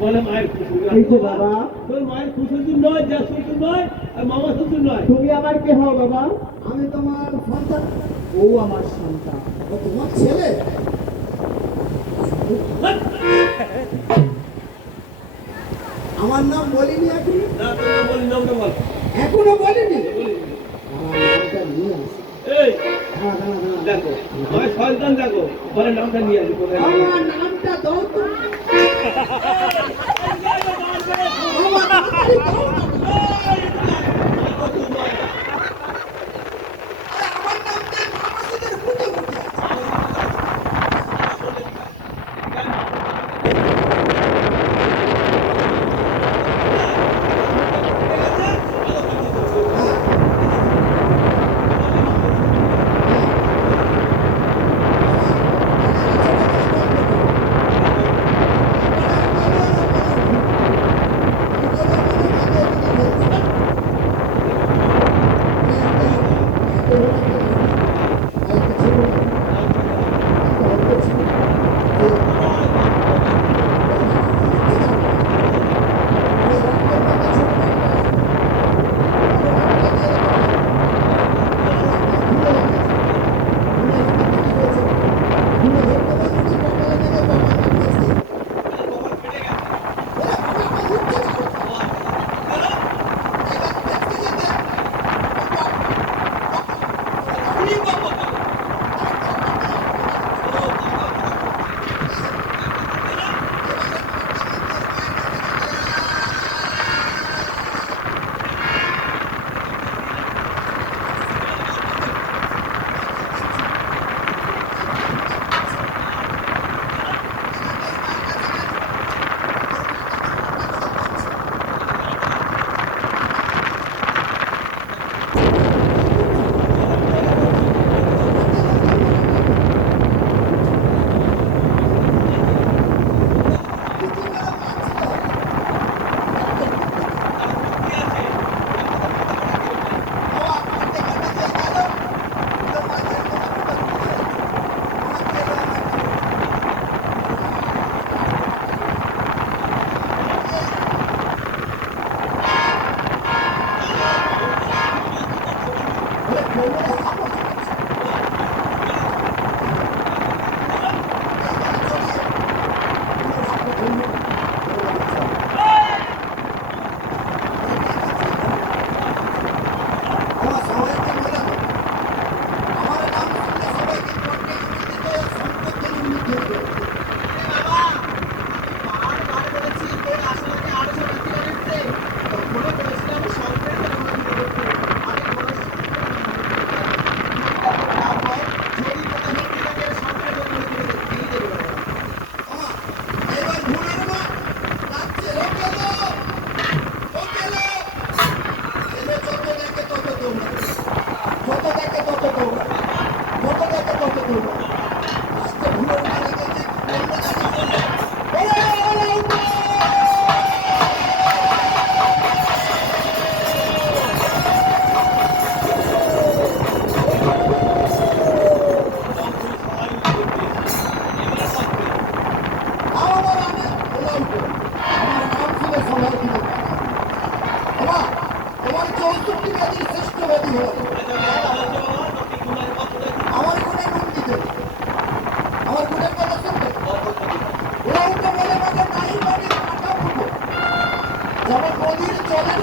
বলে মায়ের শ্বশুর। এই যে বাবা, তোর মায়ের শ্বশুর নয়, যা শ্বশুর নয়, আর মামা শ্বশুর নয়। তুমি আমার কে হও বাবা? আমি তোমার সন্তান। ও আমার সন্তান। ও তোমার ছেলে? আমার নাম বলিনি এখন? না, তোর নাম বলি, নামটা বল। এখনো বলিনি? বলিনি। আমার নামটা নিয়ে আসি। এই দাঁড়া, দাঁড়া, দাঁড়া। দেখো, আমার সন্তান দেখো, বলে নামটা নিয়ে আসি কোথায়। আমার নামটা দাও তো। আমার তাড়াতাড়ি দাও না। আমার নামটা মামাসিদের ফুটে ফুটে আছে। নদীর জলের